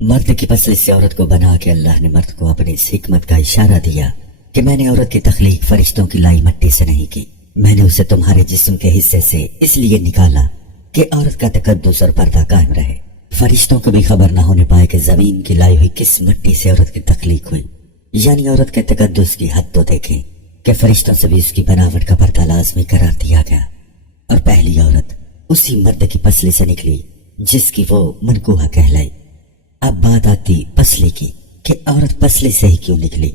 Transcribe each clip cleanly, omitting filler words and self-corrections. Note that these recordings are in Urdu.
مرد کی پسلی سے عورت کو بنا کے اللہ نے مرد کو اپنی اس حکمت کا اشارہ دیا کہ میں نے عورت کی تخلیق فرشتوں کی لائی مٹی سے نہیں کی، میں نے اسے تمہارے جسم کے حصے سے اس لیے نکالا کہ عورت کا تقدس اور پردہ قائم رہے۔ فرشتوں کو بھی خبر نہ ہونے پائے کہ زمین کی لائی ہوئی کس مٹی سے عورت کی تخلیق ہوئی، یعنی عورت کے تقدس کی حد تو دیکھیں کہ فرشتوں سے بھی اس کی بناوٹ کا پردہ لازمی قرار دیا گیا، اور پہلی عورت اسی مرد کی پسلی سے نکلی جس کی وہ منکوحہ کہلائی۔ اب بات آتی پسلی کی کہ عورت پسلی سے ہی کیوں نکلی؟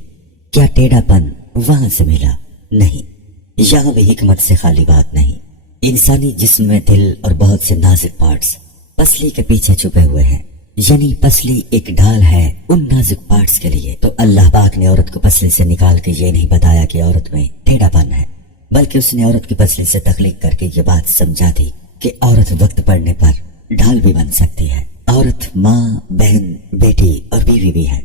کیا ٹیڑھا پن وہاں سے ملا؟ نہیں، یہاں بھی حکمت سے خالی بات نہیں۔ انسانی جسم میں دل اور بہت سے نازک پارٹس پسلی کے پیچھے چھپے ہوئے ہیں، یعنی پسلی ایک ڈھال ہے ان نازک پارٹس کے لیے۔ تو اللہ پاک نے عورت کو پسلی سے نکال کے یہ نہیں بتایا کہ عورت میں ٹیڑھا پن ہے، بلکہ اس نے عورت کی پسلی سے تخلیق کر کے یہ بات سمجھا دی کہ عورت وقت پڑنے پر ڈھال بھی بن سکتی ہے۔ عورت ماں، بہن، بیٹی اور بیوی بھی ہے۔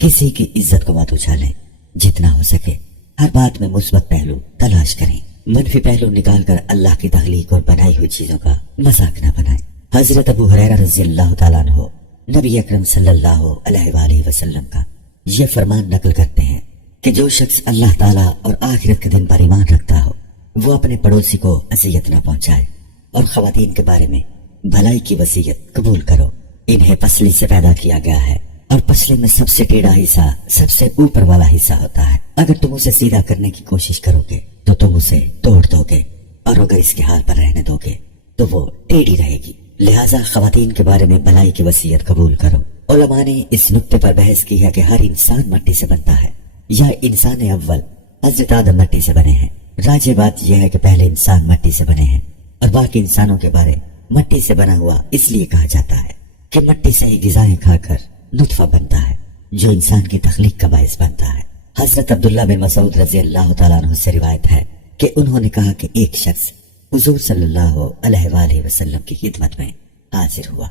کسی کی عزت کو مت اچھالیں، جتنا ہو سکے ہر بات میں مثبت پہلو تلاش کریں، منفی پہلو نکال کر اللہ کی تخلیق اور بنائی ہوئی چیزوں کا مذاق نہ بنائیں۔ حضرت ابو ہریرہ رضی اللہ تعالیٰ عنہ نبی اکرم صلی اللہ علیہ وآلہ وسلم کا یہ فرمان نقل کرتے ہیں کہ جو شخص اللہ تعالیٰ اور آخرت کے دن پر ایمان رکھتا ہو وہ اپنے پڑوسی کو اذیت نہ پہنچائے، اور خواتین کے بارے میں بھلائی کی وصیت قبول کرو۔ انہیں پسلی سے پیدا کیا گیا ہے، اور پسلی میں سب سے ٹیڑھا حصہ سب سے اوپر والا حصہ ہوتا ہے۔ اگر تم اسے سیدھا کرنے کی کوشش کرو گے تو تم اسے توڑ دو گے، اور اگر اس کے حال پر رہنے دو گے تو وہ ٹیڑھی رہے گی۔ لہٰذا خواتین کے بارے میں بھلائی کی وصیت قبول کرو۔ علماء نے اس نقطے پر بحث کی ہے کہ ہر انسان مٹی سے بنتا ہے یا انسان اول حضرت آدم مٹی سے بنے ہیں۔ راجح بات یہ ہے کہ پہلے انسان مٹی سے بنے ہیں، اور باقی انسانوں کے بارے مٹی سے بنا ہوا اس لیے کہا جاتا ہے کہ مٹی سے ہی غذائیں کھا کر نطفہ بنتا ہے جو انسان کی تخلیق کا باعث بنتا ہے۔ حضرت عبداللہ بن مسعود رضی اللہ تعالیٰ عنہ سے روایت ہے کہ انہوں نے کہا کہ ایک شخص حضور صلی اللہ علیہ وآلہ وسلم کی خدمت میں حاضر ہوا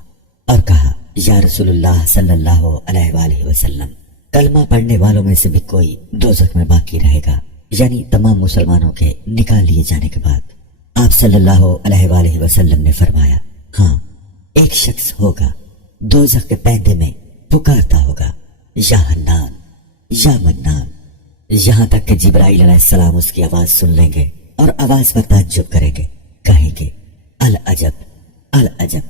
اور کہا، یا رسول اللہ صلی اللہ علیہ وآلہ وسلم، کلمہ پڑھنے والوں میں سے بھی کوئی دوزخ میں باقی رہے گا، یعنی تمام مسلمانوں کے نکال لیے جانے کے بعد؟ آپ صلی اللہ علیہ وآلہ وسلم نے فرمایا، ہاں، ایک شخص ہوگا دوزخ کے پیندے میں پکارتا ہوگا، یا حنان، یا منان، یہاں تک کہ جبرائیل علیہ السلام اس کی آواز سن لیں گے اور آواز پر تعجب کریں گے، کہیں گے العجب العجب،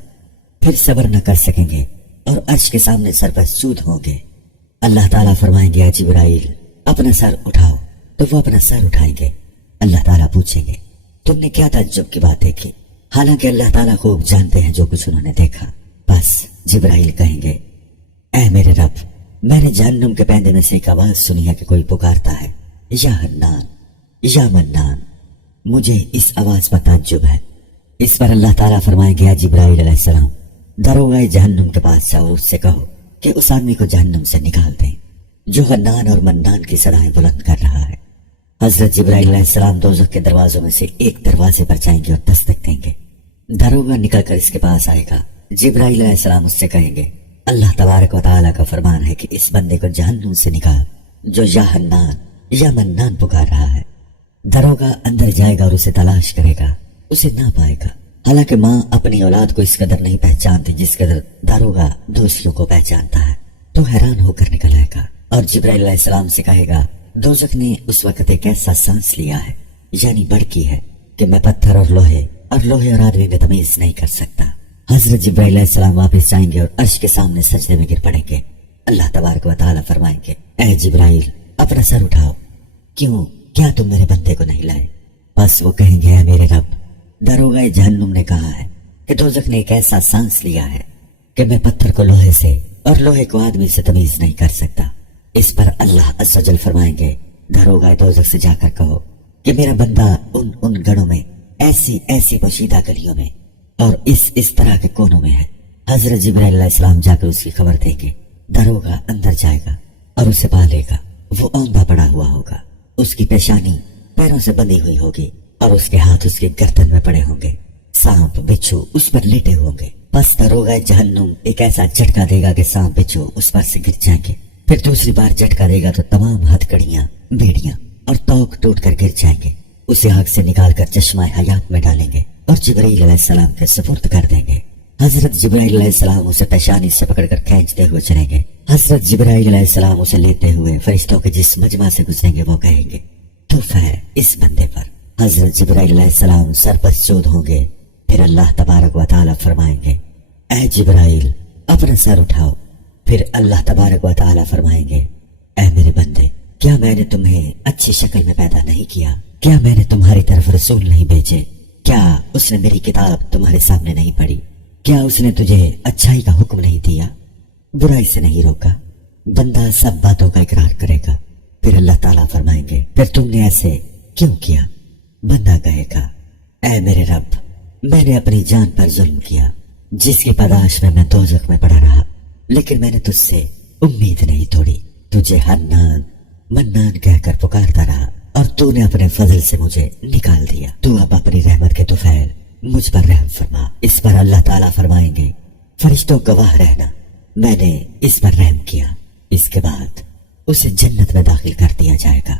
پھر صبر نہ کر سکیں گے اور عرش کے سامنے سر پر سود ہوں گے۔ اللہ تعالیٰ فرمائیں گے، اے جبرائیل اپنا سر اٹھاؤ، تو وہ اپنا سر اٹھائیں گے۔ اللہ تعالیٰ پوچھیں گے، تم نے کیا تعجب کی بات دیکھی؟ حالانکہ اللہ تعالیٰ خوب جانتے ہیں جو کچھ انہوں نے دیکھا۔ بس جبرائیل کہیں گے، اے میرے رب، میں نے جہنم کے پیندے میں سے ایک آواز سنی ہے کہ کوئی پکارتا ہے، یا حنان، یا منان، مجھے اس آواز پر تعجب ہے۔ اس پر اللہ تعالیٰ فرمائیں گے، جبرائیل علیہ السلام دروغہ جہنم کے پاس جاؤ، اس سے کہو کہ اس آدمی کو جہنم سے نکال دیں جو حنان اور منان کی صدائیں بلند کر رہا ہے۔ حضرت جبرائیل علیہ السلام دوزخ کے دروازوں میں سے ایک دروازے پر جائیں گے اور دستک دیں گے۔ دروغہ نکل کر اس کے پاس آئے گا۔ جبرائیل علیہ السلام اس سے کہیں گے، اللہ تبارک و تعالیٰ کا فرمان ہے کہ اس بندے کو جہنم سے نکال جو یا حنان یا منان پکار رہا ہے۔ دروغہ اندر جائے گا اور اسے تلاش کرے گا، اسے نہ پائے گا۔ حالانکہ ماں اپنی اولاد کو اس قدر نہیں پہچانتی جس قدر داروغہ دوسروں کو پہچانتا ہے، تو حیران ہو کر نکل آئے گا اور جبرائیل علیہ السلام سے کہے گا، دوزخ نے اس وقت ایک ایسا سانس لیا ہے، یعنی بڑکی ہے، کہ میں پتھر اور لوہے اور آدمی میں تمیز نہیں کر سکتا۔ حضرت جبرائیل علیہ السلام واپس جائیں گے اور عرش کے سامنے سجدے میں گر پڑیں گے۔ اللہ تبارک و تعالیٰ فرمائیں گے، اے جبرائیل اپنا سر اٹھاؤ، کیوں، کیا تم میرے بندے کو نہیں لائے؟ بس وہ کہیں گے، اے میرے رب، دروغہ جہنم نے کہا ہے کہ دوزخ نے ایک ایسا سانس لیا ہے کہ میں پتھر کو لوہے سے اور لوہے کو آدمی سے تمیز نہیں کر سکتا۔ اس پر اللہ عز و جل فرمائیں گے، دروغہ دوزخ سے جا کر کہو کہ میرا بندہ ان گڑوں میں، ایسی پوشیدہ گلیوں میں اور اس طرح کے کونوں میں ہے۔ حضرت جبرائیل علیہ السلام جا کر اس کی خبر دیں گے۔ دروغہ اندر جائے گا اور اسے پا لے گا۔ وہ اوندا پڑا ہوا ہوگا، اس کی پیشانی پیروں سے بندھی ہوئی ہوگی اور اس کے ہاتھ اس کے گردن میں پڑے ہوں گے۔ سانپ بچھو اس پر لیٹے ہوں گے۔ بس دروغہ جہنم ایک ایسا جھٹکا دے گا کہ سانپ بچھو اس پر سے گر جائیں گے۔ پھر دوسری بار جھٹکا دے گا تو تمام ہتھکڑیاں، بیڑیاں اور توق ٹوٹ کر گر جائیں گے۔ اسے آگ سے نکال کر چشمہ حیات میں ڈالیں گے اور جبرائیل علیہ السلام کے سپرد کر دیں گے۔ حضرت جبرائیل علیہ السلام اسے پیشانی سے پکڑ کر کھینچتے ہوئے چلیں گے. حضرت جبرائیل علیہ السلام اسے لیتے ہوئے فرشتوں کے جس مجمع سے گزریں گے وہ کہیں گے توف ہے اس بندے پر. حضرت جبرائیل علیہ السلام سر پر سجود ہوں گے. پھر اللہ تبارک و تعالی فرمائیں گے اے جبرائیل اپنا سر اٹھاؤ. پھر اللہ تبارک و تعالی فرمائیں گے اے میرے بندے کیا میں نے تمہیں اچھی شکل میں پیدا نہیں کیا؟ کیا میں نے تمہاری طرف رسول نہیں بھیجے؟ کیا اس نے میری کتاب تمہارے سامنے نہیں پڑھی؟ کیا اس نے تجھے اچھائی کا حکم نہیں دیا، برائی سے نہیں روکا؟ بندہ سب باتوں کا اقرار کرے گا. پھر اللہ تعالیٰ فرمائیں گے پھر تم نے ایسے کیوں کیا؟ بندہ کہے گا اے میرے رب میں نے اپنی جان پر ظلم کیا جس کی پاداش میں دوزخ میں پڑا رہا، لیکن میں نے تجھ سے امید نہیں توڑی. تجھے حنان منان کہہ کر پکارتا رہا اور تو نے اپنے فضل سے مجھے نکال دیا. تو اب اپنی رحمت کے طفیل مجھ پر رحم فرما. اس پر اللہ تعالیٰ فرمائیں گے فرشتوں گواہ رہنا میں نے اس پر رحم کیا. اس کے بعد اسے جنت میں داخل کر دیا جائے گا.